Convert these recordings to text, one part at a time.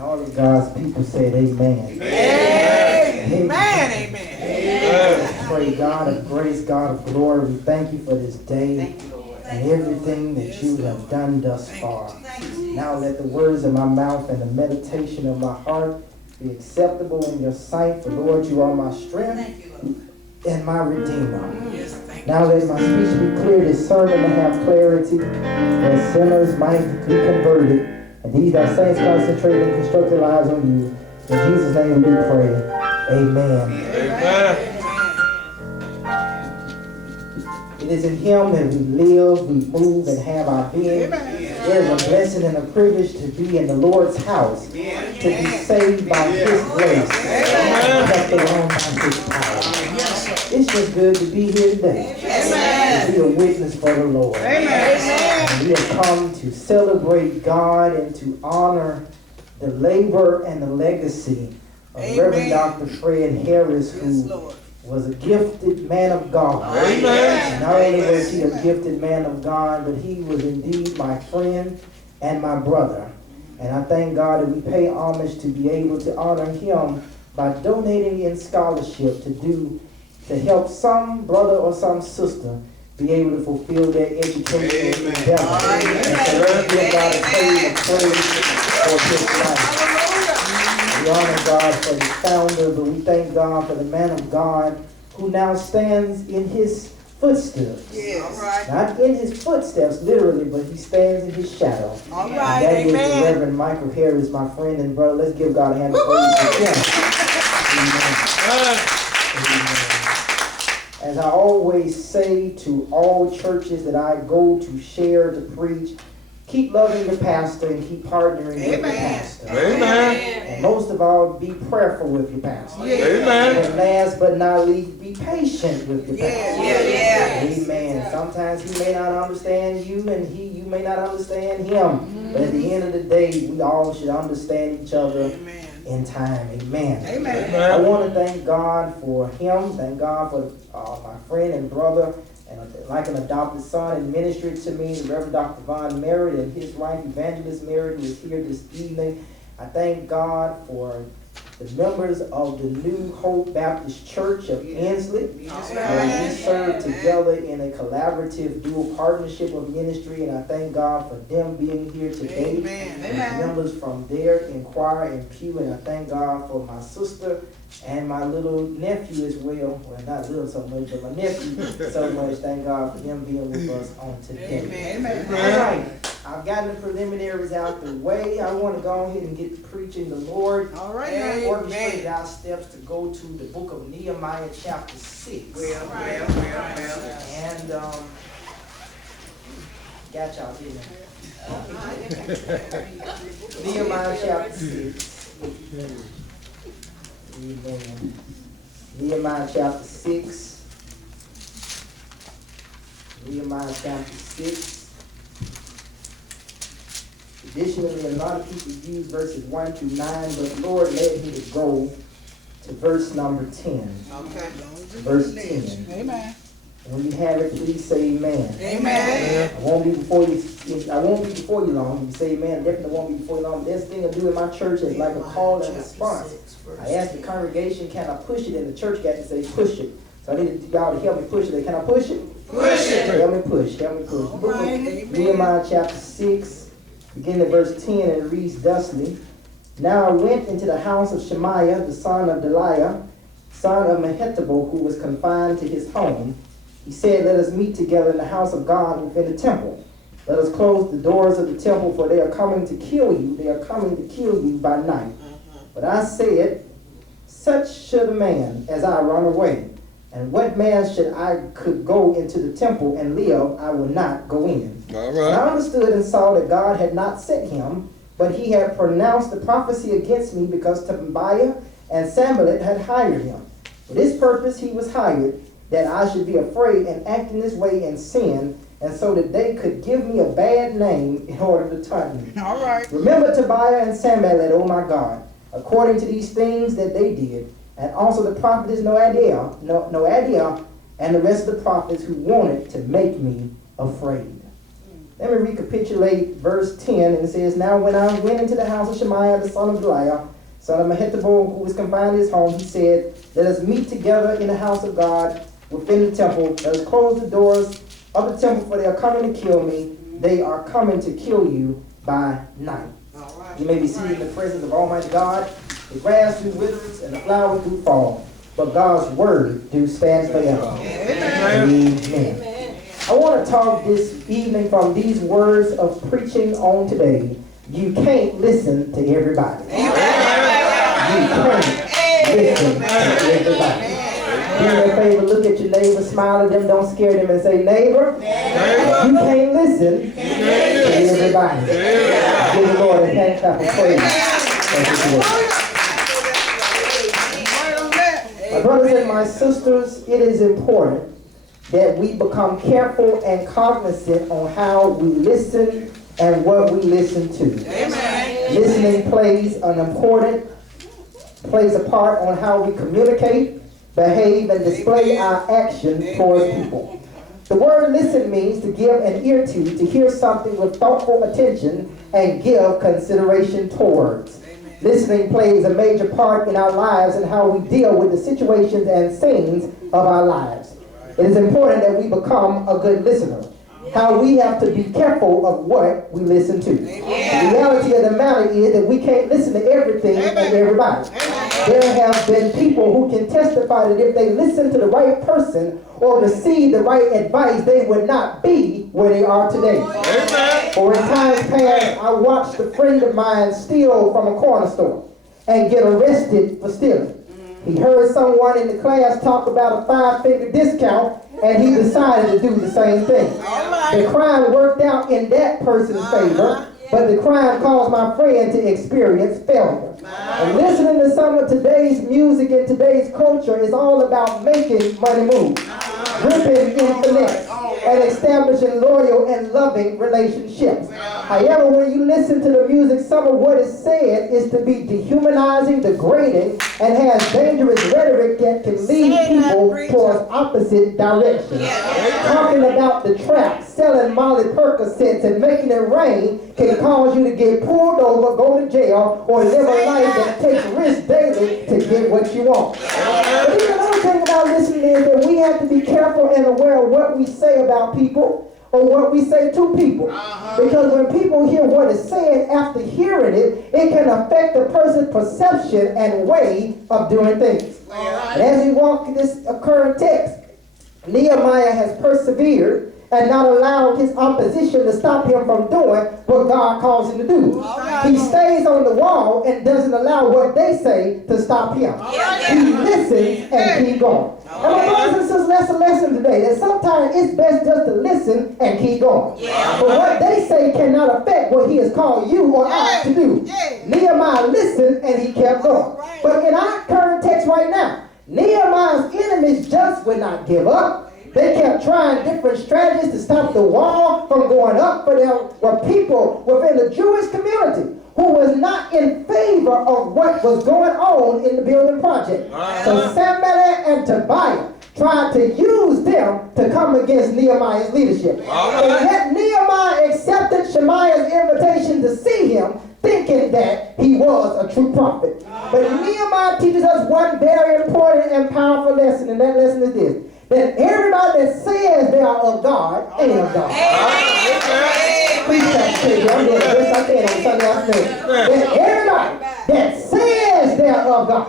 All of God's people said amen. Amen. Amen. Amen. Pray God of grace, God of glory. We thank you for this day and everything that you have done thus far. Now let the words of my mouth and the meditation of my heart be acceptable in your sight. For Lord, you are my strength and my Redeemer. Now let my speech be clear, this sermon to have clarity, that sinners might be converted, and these thy saints concentrate and construct their lives on you. In Jesus' name we pray. Amen. Amen. It is in him that we live, we move, and have our being. It is a blessing and a privilege to be in the Lord's house, to be saved by his grace, and kept alone by his power. It's just good to be here today, to be a witness for the Lord. And we have come to celebrate God and to honor the labor and the legacy of Reverend Dr. Fred Harris, who was a gifted man of God. Amen. Not only was he a gifted man of God, but he was indeed my friend and my brother. And I thank God that we pay homage to be able to honor him by donating in scholarship to help some brother or some sister be able to fulfill their education endeavor. And so let's give God a praise for his life. We honor God for the founder, but we thank God for the man of God who now stands in his footsteps. Yes. Not in his footsteps, literally, but he stands in his shadow. All And right. that is the Amen. Reverend Michael Harris, my friend and brother. Let's give God a hand of praise for him. Amen. Amen. As I always say to all churches that I go to share, to preach, keep loving the pastor and keep partnering with the pastor. Amen. And most of all, be prayerful with your pastor. Amen. And last but not least, be patient with your pastor. Yes. Amen. Sometimes he may not understand you and you may not understand him. But at the end of the day, we all should understand each other in time. Amen. Amen. I want to thank God for him. Thank God for my friend and brother, and like an adopted son in ministry to me, the Reverend Dr. Von Merritt and his wife, Evangelist Merritt, who is here this evening. I thank God for the members of the New Hope Baptist Church of Ensley. We serve together in a collaborative dual partnership of ministry, and I thank God for them being here today. Amen. Members from there in choir and pew, and I thank God for my sister and my little nephew as well. Well, not little so much, but my nephew so much. Thank God for them being with us on today. Amen. All right. I've gotten the preliminaries out the way. I want to go ahead and get preaching the Lord. All right. Orchestrate our steps to go to the book of Nehemiah chapter 6. And got y'all, didn't I? Nehemiah chapter 6. Amen. Nehemiah chapter 6. Nehemiah chapter 6. Additionally, a lot of people use verses 1 through 9, but the Lord led me to go to verse number 10. Okay. Verse 10. Amen. And when you have it, please say amen. Amen. I won't be before you long. If you say amen, I definitely won't be before you long. This thing I do in my church is like a call and response. I asked the congregation, can I push it? And the church got to say, push it. So I need y'all to help me push it. Can I push it? Push it. Help me push. Help me push. Book of Nehemiah chapter 6, beginning at verse 10, and it reads thusly. Now I went into the house of Shemaiah, the son of Delaiah, son of Mehetabel, who was confined to his home. He said, let us meet together in the house of God within the temple. Let us close the doors of the temple, for they are coming to kill you. They are coming to kill you by night. But I said, such should a man as I run away. And what man could go into the temple and live, I will not go in. All And I understood and saw that God had not sent him, but he had pronounced the prophecy against me because Tobiah and Sanballat had hired him. For this purpose he was hired, that I should be afraid and act in this way and sin, and so that they could give me a bad name in order to taunt me. All right. Remember Tobiah and Sanballat, oh my God, according to these things that they did, and also the prophetess Noadiah, and the rest of the prophets who wanted to make me afraid. Let me recapitulate verse 10, and it says, Now when I went into the house of Shemaiah, the son of Deliah, son of Mehetabel, who was confined in his home, he said, Let us meet together in the house of God within the temple. Let us close the doors of the temple, for they are coming to kill me. They are coming to kill you by night. You may be seated in the presence of Almighty God. The grass do withers and the flowers do fall, but God's word do stand forever. Amen. Amen. I want to talk this evening from these words of preaching on today. You can't listen to everybody. You can't listen to everybody. Do me a favor, look at your neighbor, smile at them, don't scare them, and say, Neighbor, you can't listen to everybody. Give the Lord a hand clap of praise. My brothers and my sisters, it is important that we become careful and cognizant on how we listen and what we listen to. Amen. Listening plays a part on how we communicate, behave, and display our action towards people. The word listen means to give an ear to hear something with thoughtful attention and give consideration towards. Listening plays a major part in our lives and how we deal with the situations and scenes of our lives. It is important that we become a good listener. How we have to be careful of what we listen to. The reality of the matter is that we can't listen to everything and everybody. There have been people who can testify that if they listen to the right person or receive the right advice, they would not be where they are today. Or in times past, I watched a friend of mine steal from a corner store and get arrested for stealing. He heard someone in the class talk about a 5-figure discount, and he decided to do the same thing. The crime worked out in that person's favor, but the crime caused my friend to experience failure. And listening to some of today's music and today's culture is all about making money move, ripping in finesse, and establishing loyal and loving relationships. However, when you listen to the music, some of what is said is to be dehumanizing, degrading, and has dangerous rhetoric that can lead people towards opposite directions. Talking about the trap, selling Molly Percocets, and making it rain can cause you to get pulled over, go to jail, or live a life that takes risks daily to get what you want. But even another thing about listening is that we have to be careful and aware of what we say about people or what we say to people. Because when people hear what is said after hearing it, it can affect the person's perception and way of doing things. And as we walk through this current text, Nehemiah has persevered and not allowed his opposition to stop him from doing what God calls him to do. He stays on the wall and doesn't allow what they say to stop him. He listens and keeps going. And my brothers and sisters, that's a lesson today, that sometimes it's best just to listen and keep going. But what they say cannot affect what he has called you or I to do. Nehemiah listened and he kept going. But in our current text right now, Nehemiah's enemies just would not give up. They kept trying different strategies to stop the wall from going up, but there were people within the Jewish community who was not in favor of what was going on in the building project. So Sanballat and Tobiah tried to use them to come against Nehemiah's leadership. And yet Nehemiah accepted Shemaiah's invitation to see him, thinking that he was a true prophet. But Nehemiah teaches us one very important and powerful lesson, and that lesson is this: that everybody that says they are of God ain't of God. Please I'm doing the best I can on Sunday afternoon. That everybody that says they are of God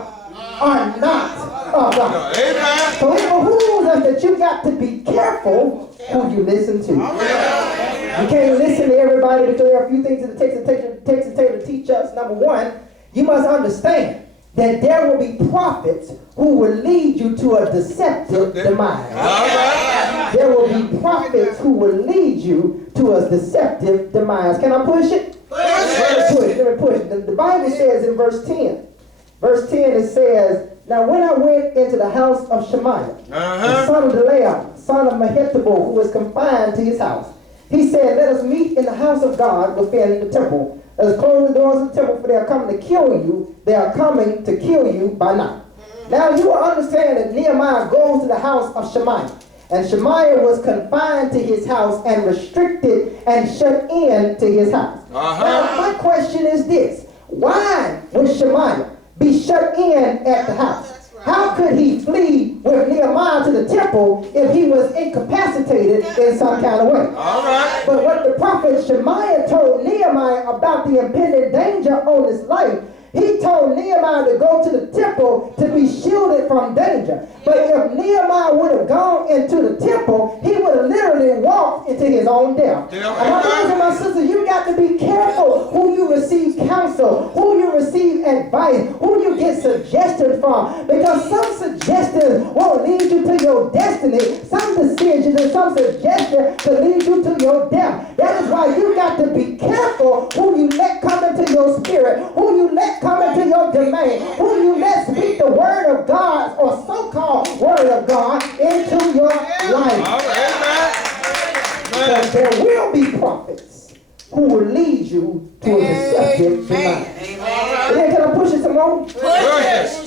are not of God. So it behooves us that you got to be careful who you listen to. You can't listen to everybody, because there are a few things that the text is taken to teach us. Number one, you must understand that there will be prophets who will lead you to a deceptive demise. There will be prophets who will lead you to a deceptive demise. Can I push it? Let me push it. The Bible says in verse 10, it says, Now when I went into the house of Shemaiah, the son of Deliah, son of Mehetabel, who was confined to his house, he said, Let us meet in the house of God within the temple. Let us close the doors of the temple, for they are coming to kill you. They are coming to kill you by night. Now you will understand that Nehemiah goes to the house of Shemaiah. And Shemaiah was confined to his house and restricted and shut in to his house. Now, my question is this. Why would Shemaiah be shut in at the house? How could he flee with Nehemiah to the temple if he was incapacitated in some kind of way? But what the prophet Shemaiah told Nehemiah about the impending danger on his life, he told Nehemiah to go to the temple to be shielded from danger. But if Nehemiah would have gone into the temple, he would have literally walked into his own death. And my brothers and my sisters, you got to be careful who you receive counsel, who you receive advice, who you get suggestions from. Because some suggestions won't lead you to your destiny. Some decisions and some suggestions will lead you to your death. That is why you got to be careful who you let come into your spirit, who you let come into your domain, who you let speak the word of God or so-called word of God into your life. Because there will be prophets who will lead you to a deceptive demise. And then can I push it some more?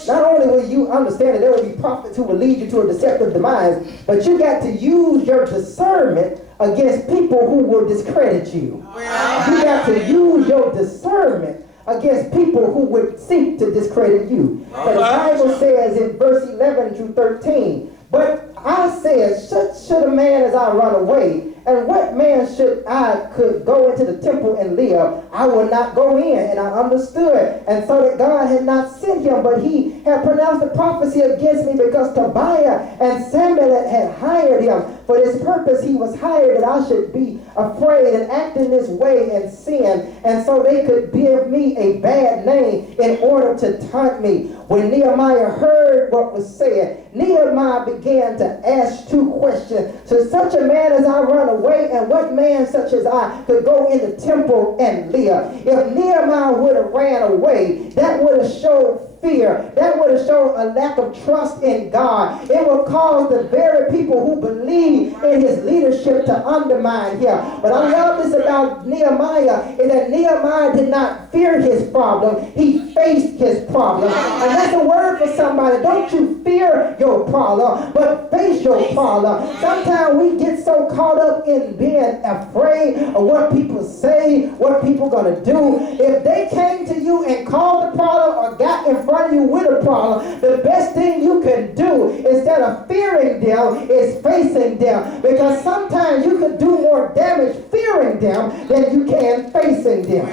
Not only will you understand that there will be prophets who will lead you to a deceptive demise, but you got to use your discernment against people who will discredit you. You got to use your discernment against people who would seek to discredit you. But the Bible says in verse 11 through 13, but I said, should a man as I run away? And what man should I could go into the temple and live? I will not go in. And I understood. And so that God had not sent him, but he had pronounced a prophecy against me because Tobiah and Sanballat had hired him. For this purpose he was hired, that I should be afraid and act in this way and sin. And so they could give me a bad name in order to taunt me. When Nehemiah heard what was said, Nehemiah began to ask two questions. Should such a man as I run away, and what man such as I could go in the temple and live? If Nehemiah would have ran away, that would have showed fear. That would have shown a lack of trust in God. It will cause the very people who believe in his leadership to undermine him. But I love this about Nehemiah, is that Nehemiah did not fear his problem. He faced his problem. And that's a word for somebody. Don't you fear your problem, but face your problem. Sometimes we get so caught up in being afraid of what people say, what people are going to do. If they came to you and called the problem or got in front of you with a problem, the best thing you can do instead of fearing them is facing them. Because sometimes you can do more damage fearing them than you can facing them.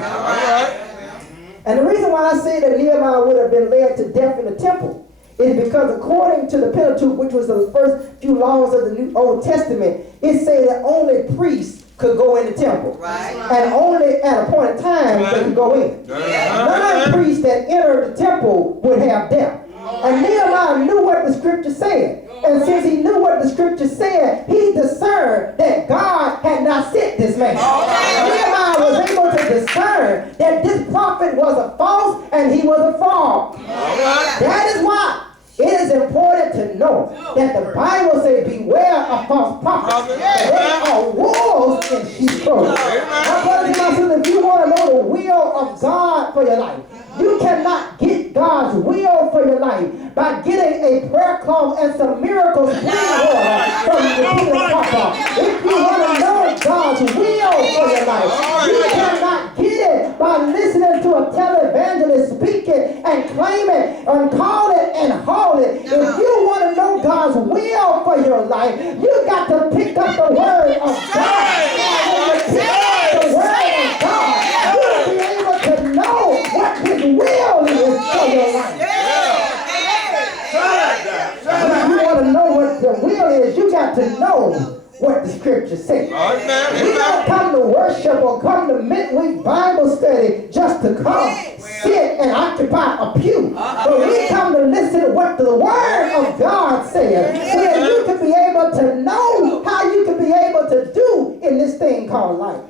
And the reason why I say that Nehemiah would have been led to death in the temple is because according to the Pentateuch, which was the first few laws of the Old Testament, it said that only priests could go in the temple. And only at a point in time they could go in. Non-priests that entered the temple would have death. And Nehemiah knew what the scripture said. And since he knew what the scripture said, he discerned that God had not sent this man. Nehemiah was able to discern that this prophet was a false and he was a fraud. That is why it is important to know that the Bible says, beware of false prophets. They are wolves in sheep's clothing. My brothers and my sisters, if you want to know the will of God for your life, you cannot get God's will for your life by getting a prayer cloth and some miracles clean water from the healing papa. If you want to know God's will for your life, you cannot get it by listening to a televangelist speaking and claiming and call it and haul it. If you want to know God's will for your life, you got to pick up the word of God. And when you pick up the word of God, you'll be able to know what his will is for your life. If you want to know what the will is, you got to know what the scripture says. We don't come to worship or come to midweek Bible study just to come, sit, and occupy a pew. But we come to listen to what the word of God says, so that you can be able to know how you can be able to do in this thing called life.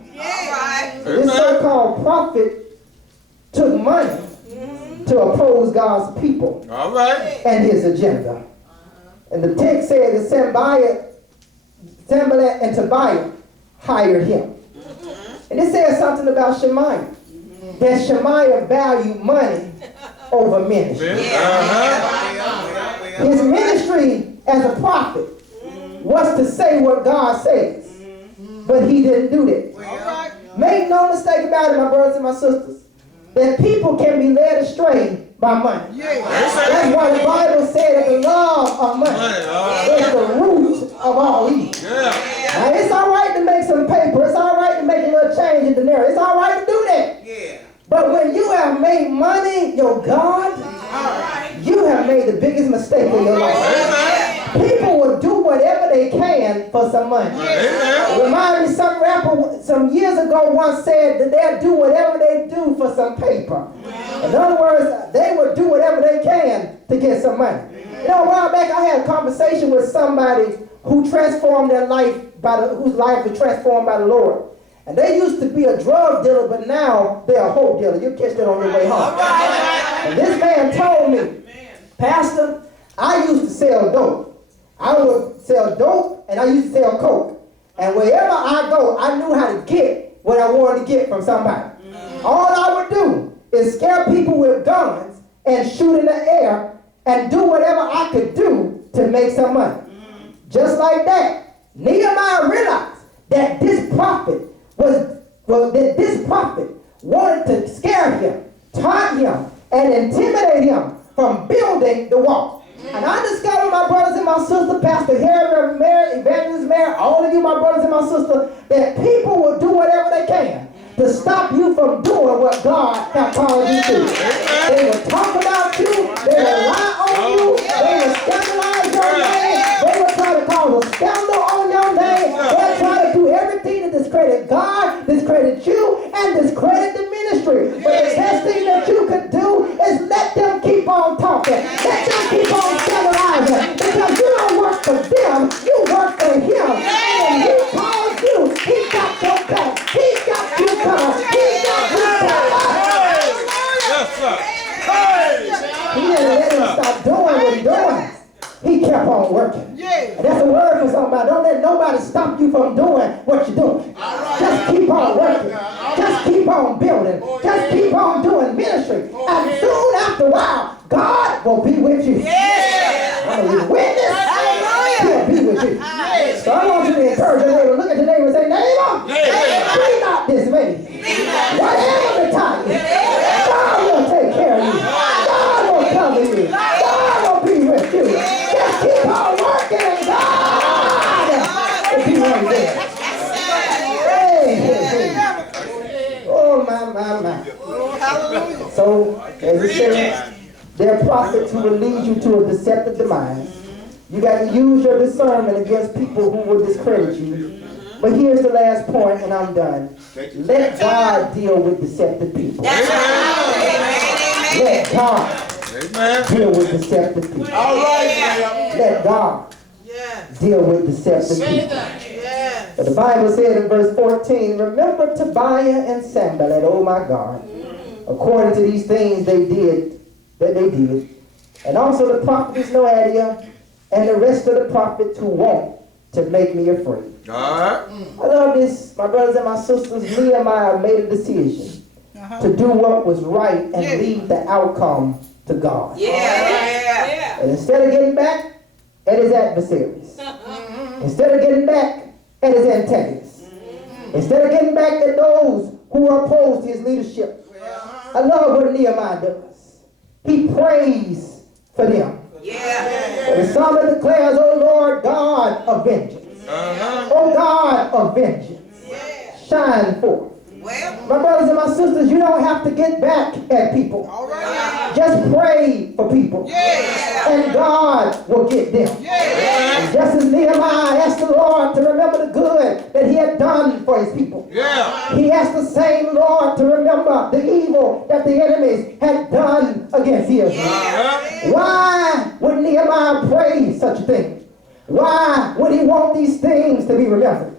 This so-called prophet took money to oppose God's people and his agenda. And the text says that Sanballat and Tobiah hired him. And it says something about Shemaiah. That Shemaiah valued money over ministry. His ministry as a prophet was to say what God says. But he didn't do that. Make no mistake about it, my brothers and my sisters, that people can be led astray by money. That's why the Bible said that the love of money is the root of all evil. Now, it's all right to make some paper. It's all right to make a little change in the narrative. It's all right to do that. But when you have made money your God, you have made the biggest mistake in your life. People will do whatever they can for some money. Remind me, some rapper some years ago once said that they'll do whatever they do for some paper. In other words, they will do whatever they can to get some money. You know, a while back I had a conversation with somebody who transformed their life whose life was transformed by the Lord. And they used to be a drug dealer, but now they're a hope dealer. You'll catch that on your way home. And this man told me, Pastor, I used to sell dope. I would sell dope and I used to sell coke. And wherever I go, I knew how to get what I wanted to get from somebody. All I would do is scare people with guns and shoot in the air and do whatever I could do to make some money. Just like that, Nehemiah realized that this prophet wanted to scare him, taunt him, and intimidate him from building the wall. And I discovered, my brothers and my sisters, Pastor Harry, Evangelist Mary, all of you, my brothers and my sisters, that people will do whatever they can to stop you from doing what God has called you to. They will talk about you. They will lie on you. They will scandalize your name. They will try to cause a scandal on your name. They'll try to do everything to discredit God, discredit you, and discredit the ministry. But the best thing that you could do is let them keep on talking. Let them keep on scandalizing. Because you don't work for them. You work for him. And he calls you. He got your back. He got you covered. He got you covered. Yes, sir. He didn't let him stop doing what he's doing. He kept on working. And that's a word for somebody. Don't let nobody stop you from doing what you're doing. Just keep on working. Just keep on building. Just keep on doing ministry. And soon after a while, God will be with you. I'm a witness. He'll be with you. So I want you to encourage your neighbor. Look at your neighbor and say, neighbor, be not dismayed. Whatever the time is, God will take care of you. God will cover you. God will be with you. Just keep on working and God will be right there. Hey. Oh, my. So, as it says, there are prophets who will lead you to a deceptive demise. You got to use your discernment against people who will discredit you. But here's the last point, and I'm done. Let God deal with deceptive people. Let God deal with deceptive people. Let God deal with deceptive people. But the Bible said in verse 14, remember Tobiah and Sanballat, oh my God, according to these things they did, and also the prophetess Noadiah, and the rest of the prophets who want to make me afraid. I love this, my brothers and my sisters. Nehemiah made a decision to do what was right and leave the outcome to God. And instead of getting back at his adversaries, instead of getting back at his antagonists, instead of getting back at those who are opposed to his leadership, I love what Nehemiah does. He prays for them. The psalmist declares, O Lord God of vengeance. O God of vengeance. Shine forth. My brothers and my sisters, you don't have to get back at people. Just pray for people. And God will get them. And just as Nehemiah asked the Lord to remember the good that he had done for his people, he asked the same Lord to remember the evil that the enemies had done against Israel. Why would Nehemiah pray such a thing? Why would he want these things to be remembered?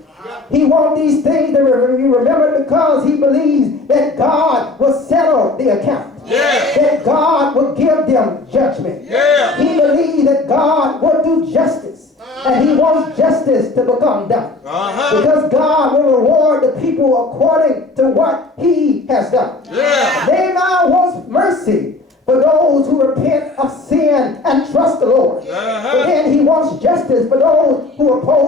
He wants these things to be remembered because he believes that God will settle the account. That God will give them judgment. He believes that God will do justice. And he wants justice to become done. Because God will reward the people according to what he has done. Nehemiah wants mercy for those who repent of sin and trust the Lord. But then he wants justice for those who oppose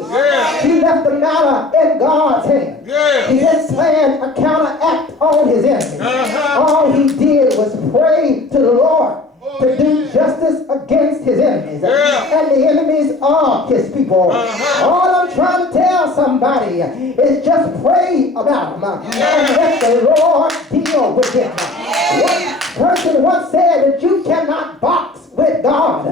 consequences. He left the matter in God's hand. He didn't plan a counteract on his enemy. All he did was pray to the Lord to do justice against his enemies. And the enemies are his people. All I'm trying to tell somebody is just pray about them and let the Lord deal with them. One person once said that you cannot box with God.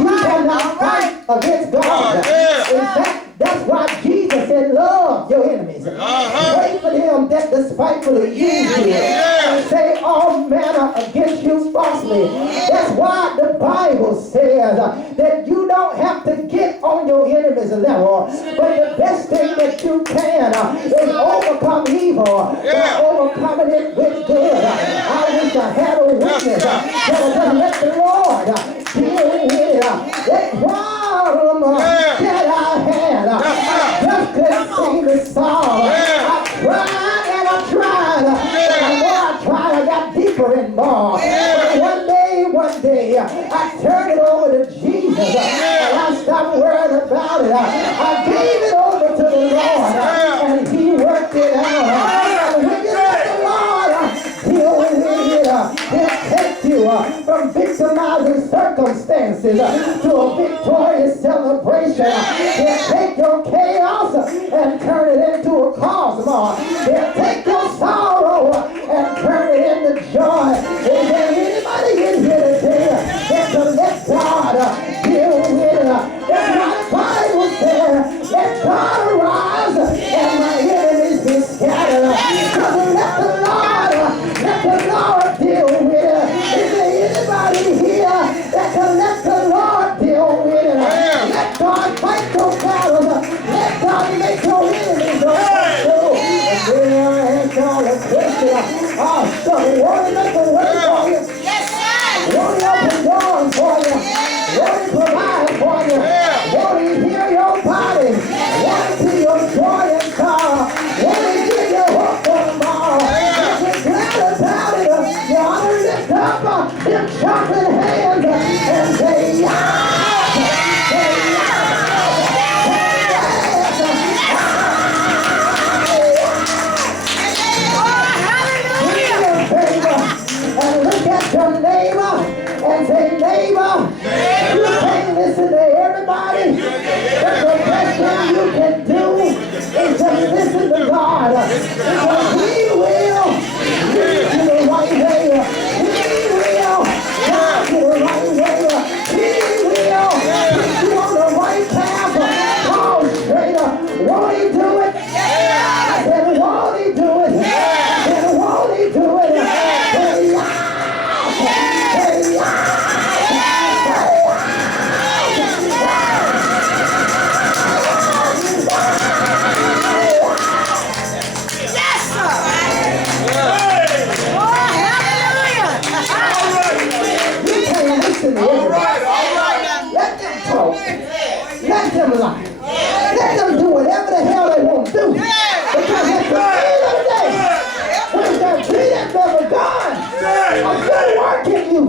You cannot fight against God. In fact, that's why Jesus said, love your enemies. Pray for them that despitefully use you and say all manner against you falsely. That's why the Bible says that you don't have to get on your enemy's level, but the best thing that you can is overcome evil by overcoming it with good. I wish I had a witness that let the Lord deal with it. That problem that I had, I just couldn't seem to solve. I tried and I tried, and the more I tried, I got deeper and more. One day, I turned it over to Jesus, and I stopped worrying about it. I gave it over to the Lord, and He worked it out. And when you let the Lord deal with it, He'll take you from victimizing circumstances to a victorious celebration. He'll take your chaos and turn it into a cosmos. He'll take your sorrow and turn it into joy. Is there anybody in here today that can let God deal with it? That's why the Bible says, let God arise and my enemies be scattered. Because let the Lord deal with it. Is there anybody here that can let the Lord deal with it? Let God fight your battles. Let God make your enemies go through. And then I ask y'all a question. Oh, so won't He make a way for you? Yes, sir. Won't He open doors for you? Won't He provide for you? Won't He heal your body? Won't He be your joy and car? Won't He give you hope for tomorrow? If you're glad about it, you ought to lift up them chocolate hands and say, yeah! And look at your neighbor and say, neighbor, you can't listen to everybody, but the best thing you can do is just listen to God, because He will lead you the right way. He will guide you the right way. He will put you on the right path. Call straighter. Won't He do it? I said, won't He do it? I said, won't He do it? Let them lie. Let them do whatever the hell they want to do. Because at the end of the day, when that tree that never gone, I'm still working you.